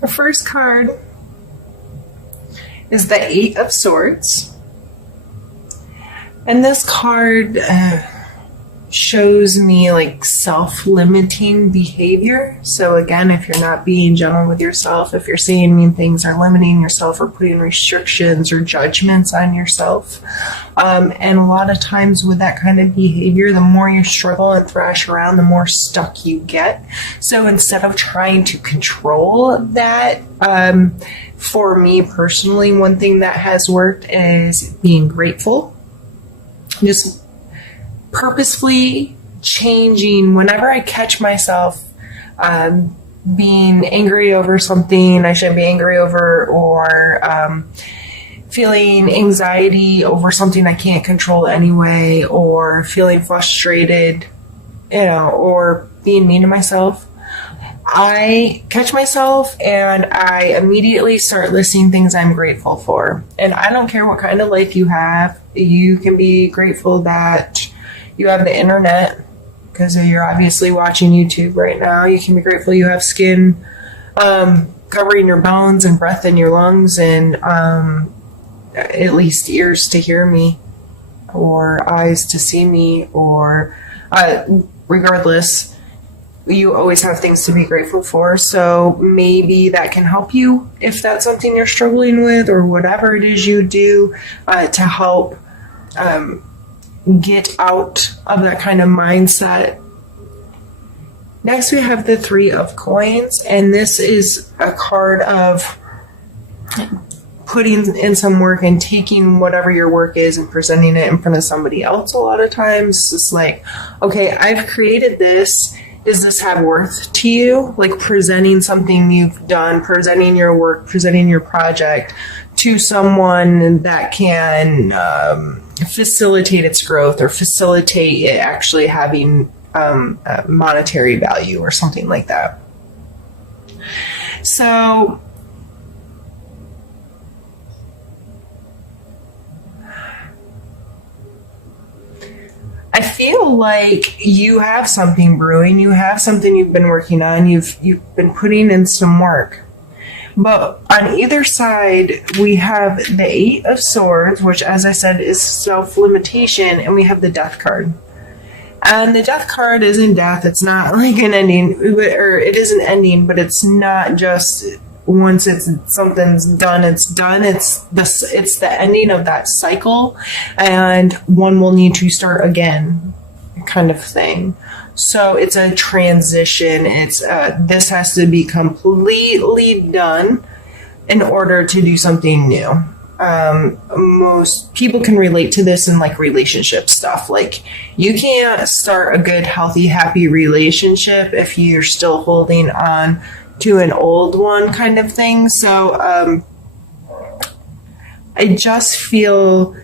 The first card is the Eight of Swords. And this card shows me like self-limiting behavior. So again, if you're not being gentle with yourself, if you're saying mean things or limiting yourself or putting restrictions or judgments on yourself, and a lot of times with that kind of behavior, the more you struggle and thrash around, the more stuck you get. So instead of trying to control that, for me personally, one thing that has worked is being grateful. Just purposefully changing whenever I catch myself being angry over something I shouldn't be angry over, or feeling anxiety over something I can't control anyway, or feeling frustrated, or being mean to myself. I catch myself and I immediately start listing things I'm grateful for. And I don't care what kind of life you have. You can be grateful that you have the internet, because you're obviously watching YouTube right now. You can be grateful you have skin covering your bones and breath in your lungs, and at least ears to hear me, or eyes to see me, or regardless, you always have things to be grateful for. So maybe that can help you if that's something you're struggling with, or whatever it is you do to help get out of that kind of mindset. Next, we have the Three of Coins, and this is a card of putting in some work and taking whatever your work is and presenting it in front of somebody else. A lot of times it's like, okay, I've created this. Does this have worth to you? Like presenting something you've done, presenting your work, presenting your project to someone that can facilitate its growth, or facilitate it actually having monetary value or something like that. So I feel like you have something brewing, you have something you've been working on, you've been putting in some work. But on either side, we have the Eight of Swords, which, as I said, is self-limitation, and we have the Death card. And the Death card isn't death. It's not like an ending, or it is an ending, but it's not just once something's done, it's done. It's the ending of that cycle, and one will need to start again, kind of thing. So it's a transition. It's this has to be completely done in order to do something new. Most people can relate to this in like relationship stuff. Like, you can't start a good, healthy, happy relationship if you're still holding on to an old one, kind of thing. So I just feel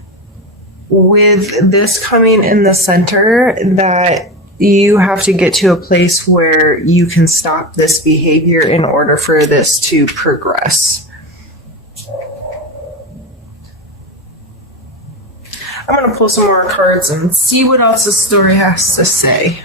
with this coming in the center that you have to get to a place where you can stop this behavior in order for this to progress. I'm going to pull some more cards and see what else the story has to say.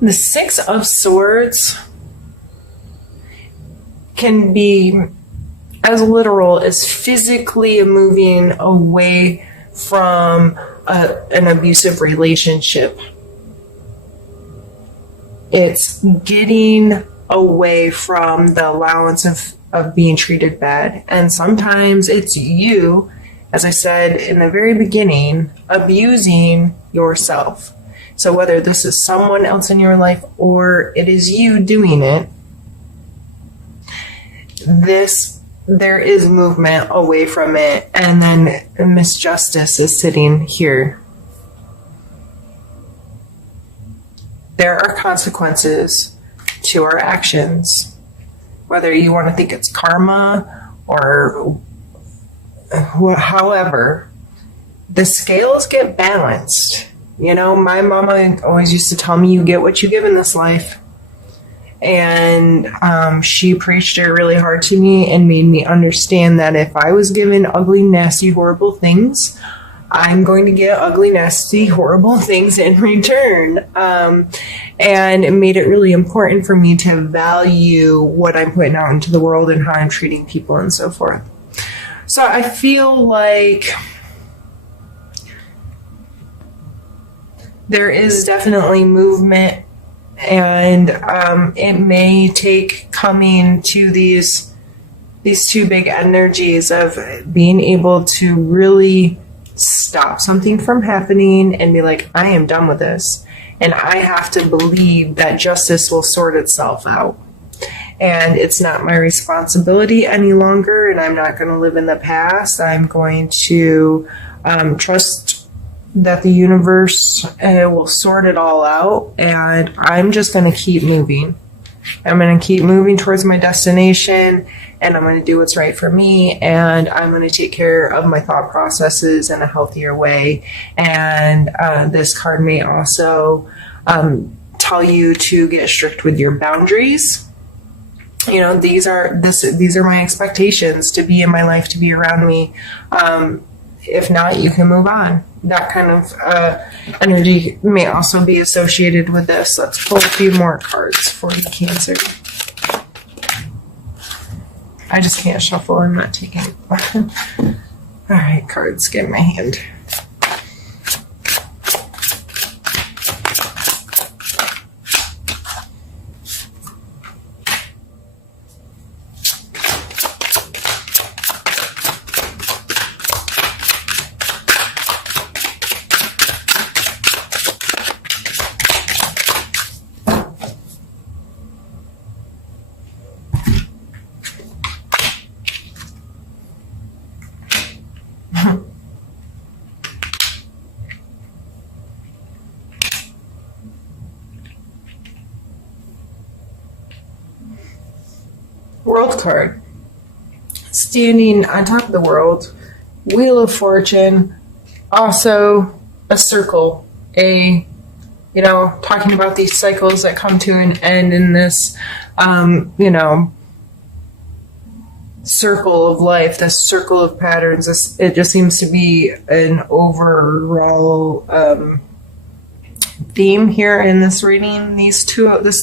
The Six of Swords can be as literal as physically moving away from an abusive relationship. It's getting away from the allowance of being treated bad. And sometimes it's you, as I said in the very beginning, abusing yourself. So whether this is someone else in your life or it is you doing it, there is movement away from it, and then Miss Justice is sitting here. There are consequences to our actions, whether you want to think it's karma or However, the scales get balanced. You know, my mama always used to tell me, you get what you give in this life. And she preached it really hard to me and made me understand that if I was given ugly, nasty, horrible things, I'm going to get ugly, nasty, horrible things in return. And it made it really important for me to value what I'm putting out into the world and how I'm treating people and so forth. So I feel like there is definitely movement, and it may take coming to these two big energies of being able to really stop something from happening and be like, I am done with this. And I have to believe that justice will sort itself out. And it's not my responsibility any longer, and I'm not going to live in the past. I'm going to trust that the universe will sort it all out, and I'm just going to keep moving. I'm going to keep moving towards my destination, and I'm going to do what's right for me, and I'm going to take care of my thought processes in a healthier way. And this card may also tell you to get strict with your boundaries. You know, these are my expectations to be in my life, to be around me. If not, you can move on. That kind of energy may also be associated with this. Let's pull a few more cards for you, Cancer. I just can't shuffle. I'm not taking it. All right, cards, get in my hand. World card. Standing on top of the world, Wheel of Fortune, also a circle, talking about these cycles that come to an end in this, circle of life, this circle of patterns. It just seems to be an overall theme here in this reading. This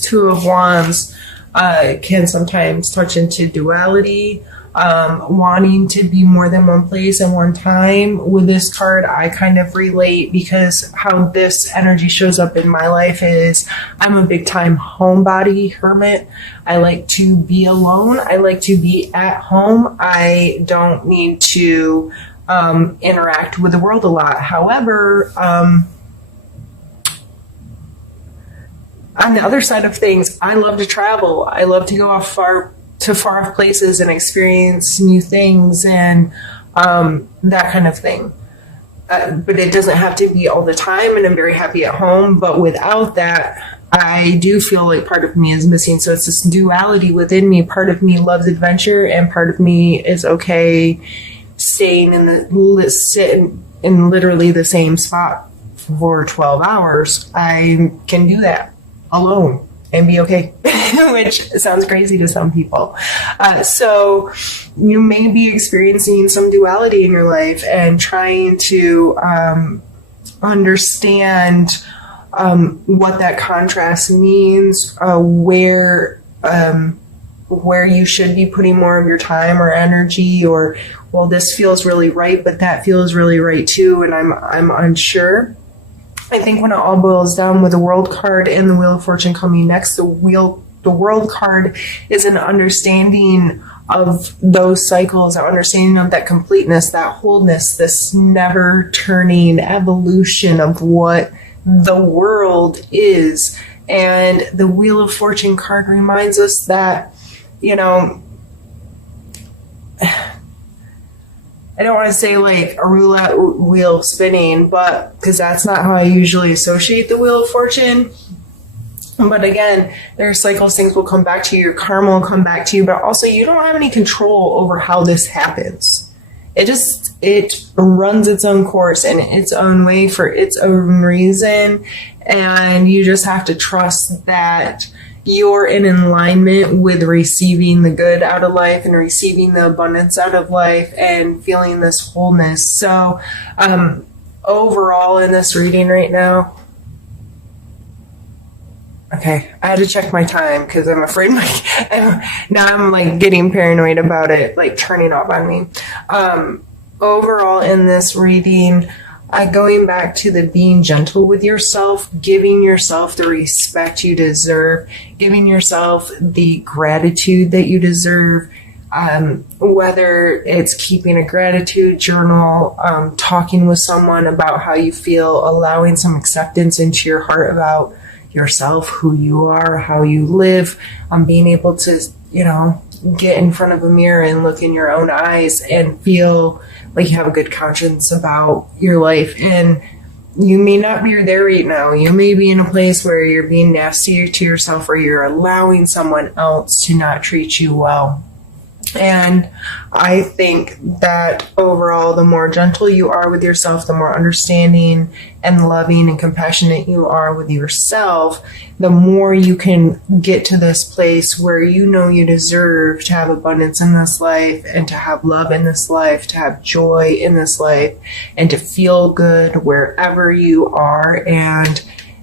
Two of Wands can sometimes touch into duality, wanting to be more than one place at one time. With this card, I kind of relate, because how this energy shows up in my life is I'm a big time homebody hermit. I like to be alone. I like to be at home. I don't need to interact with the world a lot. However, on the other side of things, I love to travel. I love to go far off places and experience new things and that kind of thing. But it doesn't have to be all the time, and I'm very happy at home. But without that, I do feel like part of me is missing. So it's this duality within me. Part of me loves adventure, and part of me is okay staying sitting in literally the same spot for 12 hours. I can do that alone and be okay, which sounds crazy to some people. So you may be experiencing some duality in your life and trying to understand what that contrast means, where you should be putting more of your time or energy, or, well, this feels really right, but that feels really right too, and I'm unsure. I think when it all boils down, with the World card and the Wheel of Fortune coming next, the World card is an understanding of those cycles, an understanding of that completeness, that wholeness, this never-turning evolution of what the world is. And the Wheel of Fortune card reminds us that, I don't want to say like a roulette wheel spinning, but because that's not how I usually associate the Wheel of Fortune. But again, there are cycles, things will come back to you, your karma will come back to you, but also you don't have any control over how this happens. It just it runs its own course in its own way for its own reason. And you just have to trust that you're in alignment with receiving the good out of life and receiving the abundance out of life and feeling this wholeness. So, overall in this reading right now, okay, I had to check my time because I'm afraid now I'm like getting paranoid about it, like turning off on me. Overall in this reading, going back to the being gentle with yourself, giving yourself the respect you deserve, giving yourself the gratitude that you deserve, whether it's keeping a gratitude journal, talking with someone about how you feel, allowing some acceptance into your heart about yourself, who you are, how you live, being able to, get in front of a mirror and look in your own eyes and feel like you have a good conscience about your life. And you may not be there right now. You may be in a place where you're being nasty to yourself or you're allowing someone else to not treat you well. And I think that overall, the more gentle you are with yourself, the more understanding and loving and compassionate you are with yourself, the more you can get to this place where you know you deserve to have abundance in this life and to have love in this life, to have joy in this life, and to feel good wherever you are. And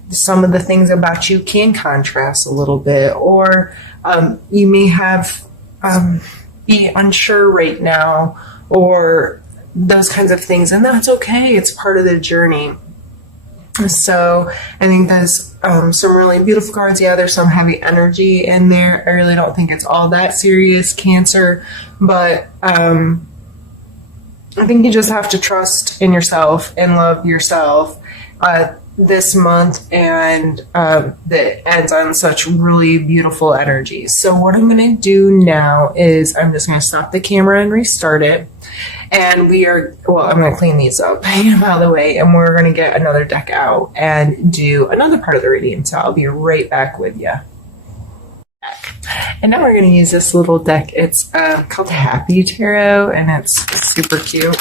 some of the things about you can contrast a little bit, or you may have be unsure right now, or those kinds of things, and that's okay. It's part of the journey. So I think there's some really beautiful cards. Yeah, there's some heavy energy in there. I really don't think it's all that serious, Cancer, but I think you just have to trust in yourself and love yourself this month, and that ends on such really beautiful energies. So what I'm going to do now is I'm just going to stop the camera and restart it. And I'm going to clean these up, get them out of the way, and we're going to get another deck out and do another part of the reading. So I'll be right back with you. And now we're going to use this little deck. It's called Happy Tarot, and it's super cute.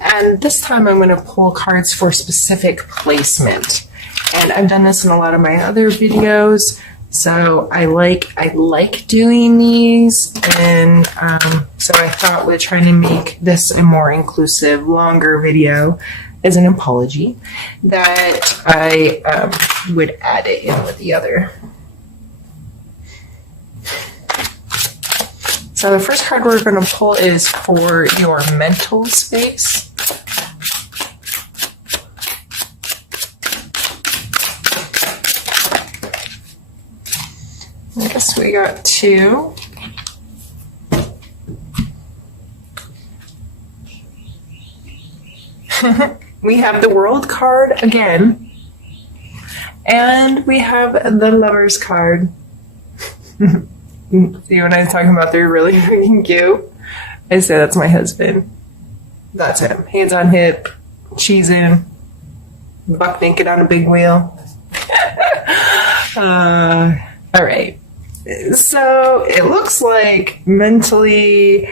And this time I'm going to pull cards for specific placement. And I've done this in a lot of my other videos, so I like doing these. And so I thought with trying to make this a more inclusive, longer video as an apology, that I would add it in with the other. So the first card we're going to pull is for your mental space. I guess we got two. We have the World card again. And we have the Lovers card. See what I was talking about? They're really freaking cute. I say that's my husband. That's him. Hands on hip, cheesing, buck naked on a big wheel. All right. So it looks like mentally,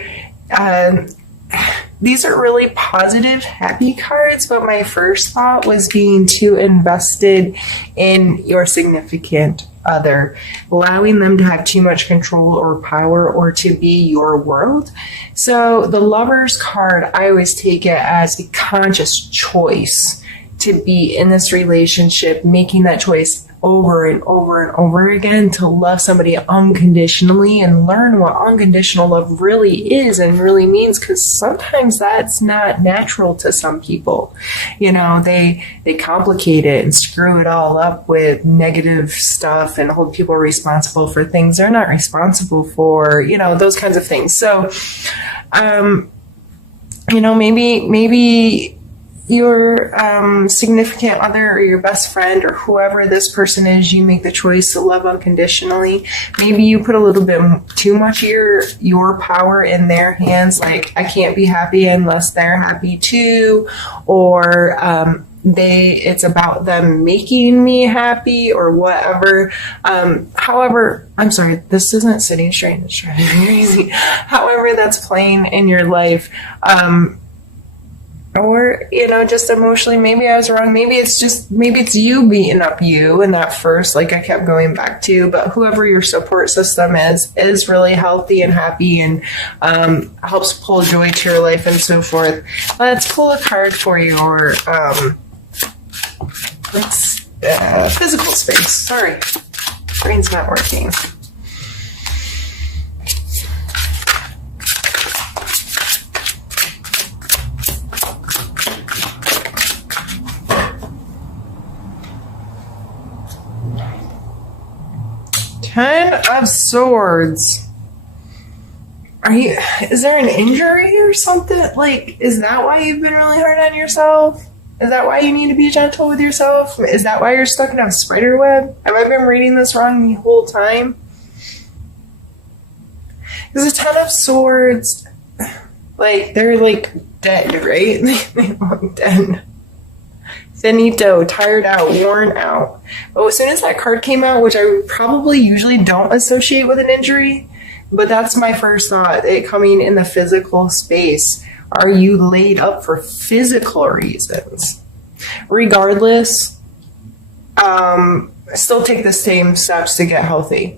these are really positive, happy cards, but my first thought was being too invested in your significant other, allowing them to have too much control or power or to be your world. So the Lovers card, I always take it as a conscious choice to be in this relationship, making that choice over and over and over again to love somebody unconditionally and learn what unconditional love really is and really means, because sometimes that's not natural to some people. They complicate it and screw it all up with negative stuff and hold people responsible for things they're not responsible for, those kinds of things. So maybe your significant other or your best friend or whoever this person is, you make the choice to love unconditionally. Maybe you put a little bit too much of your power in their hands, like I can't be happy unless they're happy too, or it's about them making me happy or whatever. However, I'm sorry, this isn't sitting straight, it's driving me crazy. However that's playing in your life, or, just emotionally, maybe I was wrong. Maybe it's you beating up you and that first, like I kept going back to, but whoever your support system is really healthy and happy and helps pull joy to your life and so forth. Let's pull a card for you, or let's physical space. Sorry, brain's not working. Ten of Swords. Is there an injury or something? Like, is that why you've been really hard on yourself? Is that why you need to be gentle with yourself? Is that why you're stuck in a spider web? Have I been reading this wrong the whole time? Because the Ten of Swords, like, they're like dead, right? They look dead. Finito, tired out, worn out. But as soon as that card came out, which I probably usually don't associate with an injury, but that's my first thought, it coming in the physical space. Are you laid up for physical reasons? Regardless, still take the same steps to get healthy.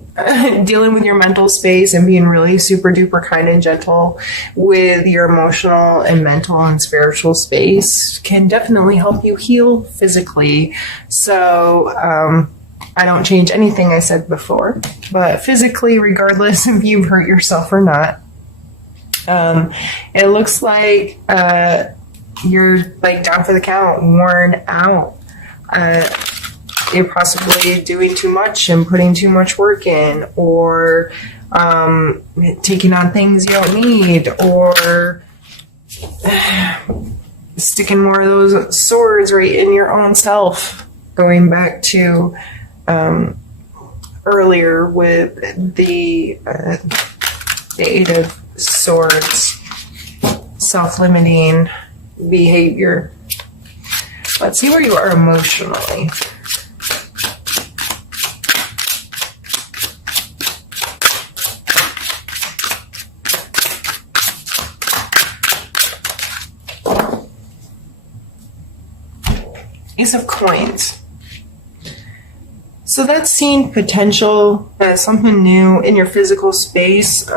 Dealing with your mental space and being really super duper kind and gentle with your emotional and mental and spiritual space can definitely help you heal physically. So I don't change anything I said before, but physically, regardless if you've hurt yourself or not, it looks like you're like down for the count, worn out. You're possibly doing too much and putting too much work in, or taking on things you don't need, or sticking more of those swords right in your own self. Going back to earlier with the Eight of Swords, self-limiting behavior. Let's see where you are emotionally. Ace of Coins. So that's seeing potential as something new in your physical space.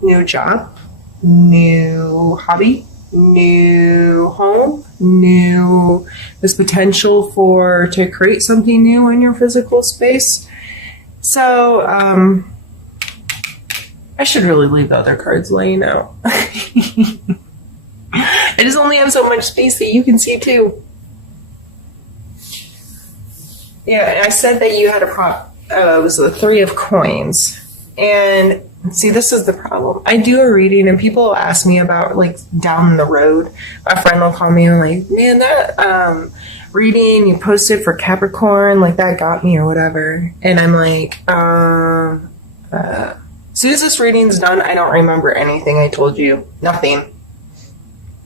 New job, new hobby, new home, there's potential to create something new in your physical space. So I should really leave the other cards laying out. I just only have so much space that you can see too. Yeah, and I said that you had it was the Three of Coins. And see, this is the problem. I do a reading and people ask me about, like, down the road. A friend will call me and like, man, that reading you posted for Capricorn, like, that got me or whatever. And I'm like, as soon as this reading's done, I don't remember anything I told you. Nothing.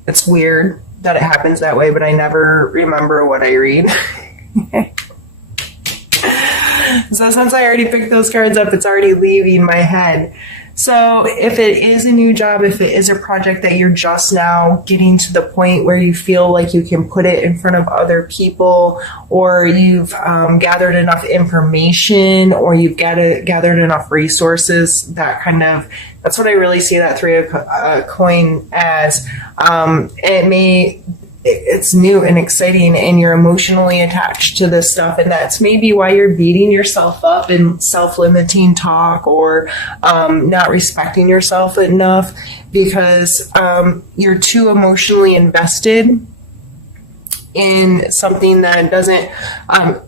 It's weird that it happens that way, but I never remember what I read. So since I already picked those cards up, it's already leaving my head. So if it is a new job, if it is a project that you're just now getting to the point where you feel like you can put it in front of other people, or you've gathered enough information, or you've gathered enough resources, that's what I really see that Three of Coin as. It's new and exciting, and you're emotionally attached to this stuff, and that's maybe why you're beating yourself up in self-limiting talk, or not respecting yourself enough, because you're too emotionally invested in something that doesn't.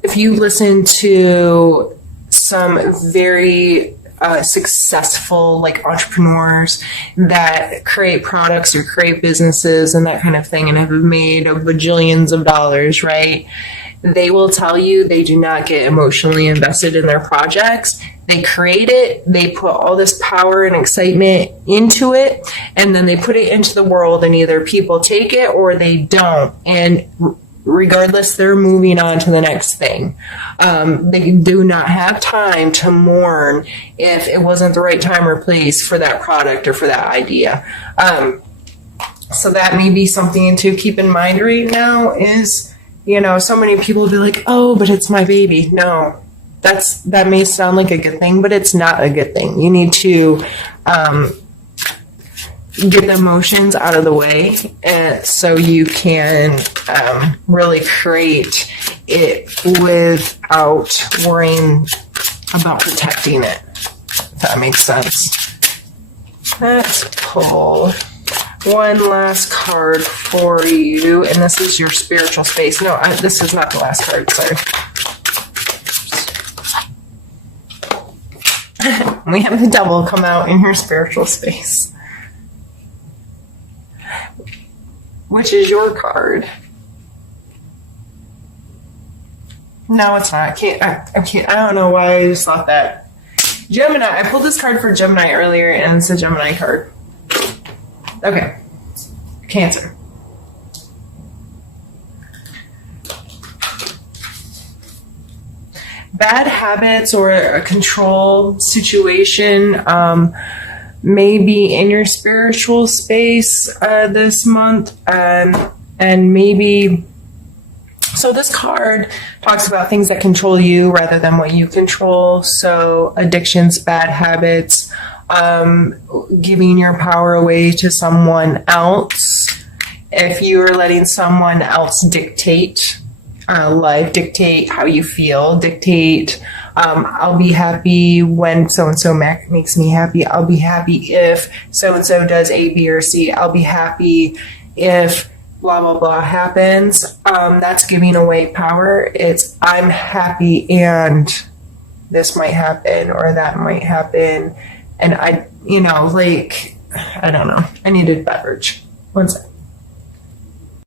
If you listen to some very successful, like, entrepreneurs that create products or create businesses and that kind of thing and have made bajillions of dollars, right? They will tell you they do not get emotionally invested in their projects. They create it, they put all this power and excitement into it, and then they put it into the world, and either people take it or they don't. And regardless, they're moving on to the next thing. They do not have time to mourn if it wasn't the right time or place for that product or for that idea. So that may be something to keep in mind right now is, so many people will be like, oh, but it's my baby. No, that may sound like a good thing, but it's not a good thing. You need to get the emotions out of the way so you can really create it without worrying about protecting it, if that makes sense. Let's pull one last card for you, and this is your spiritual space. No, this is not the last card, sorry. We have the devil come out in your spiritual space, which is your card. No, it's not. I can't. I don't know why I just thought that. Gemini. I pulled this card for Gemini earlier, and it's a Gemini card. Okay. Cancer. Bad habits or a control situation may be in your spiritual space this month. And maybe, so this card talks about things that control you rather than what you control. So addictions, bad habits, giving your power away to someone else. If you are letting someone else dictate life, dictate how you feel, dictate, I'll be happy when so-and-so makes me happy. I'll be happy if so-and-so does A, B, or C. I'll be happy if blah, blah, blah happens. That's giving away power. It's I'm happy and this might happen or that might happen. And I don't know. I needed beverage. One sec.